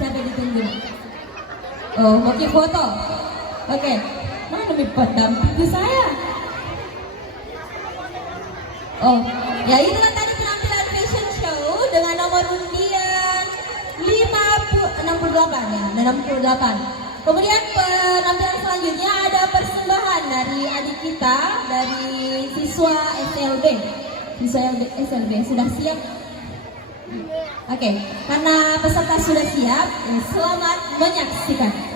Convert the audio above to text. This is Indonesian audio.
Siapa yang ditunggu? Oh, mau foto? Oke. Mana nih pendamping saya? Oh, ya itulah tadi penampilan fashion show dengan nomor undian 68 ya, 68. Kemudian penampilan selanjutnya ada persembahan dari adik kita, dari siswa SLB. Siswa SLB sudah siap? Oke, karena peserta sudah siap, selamat menyaksikan.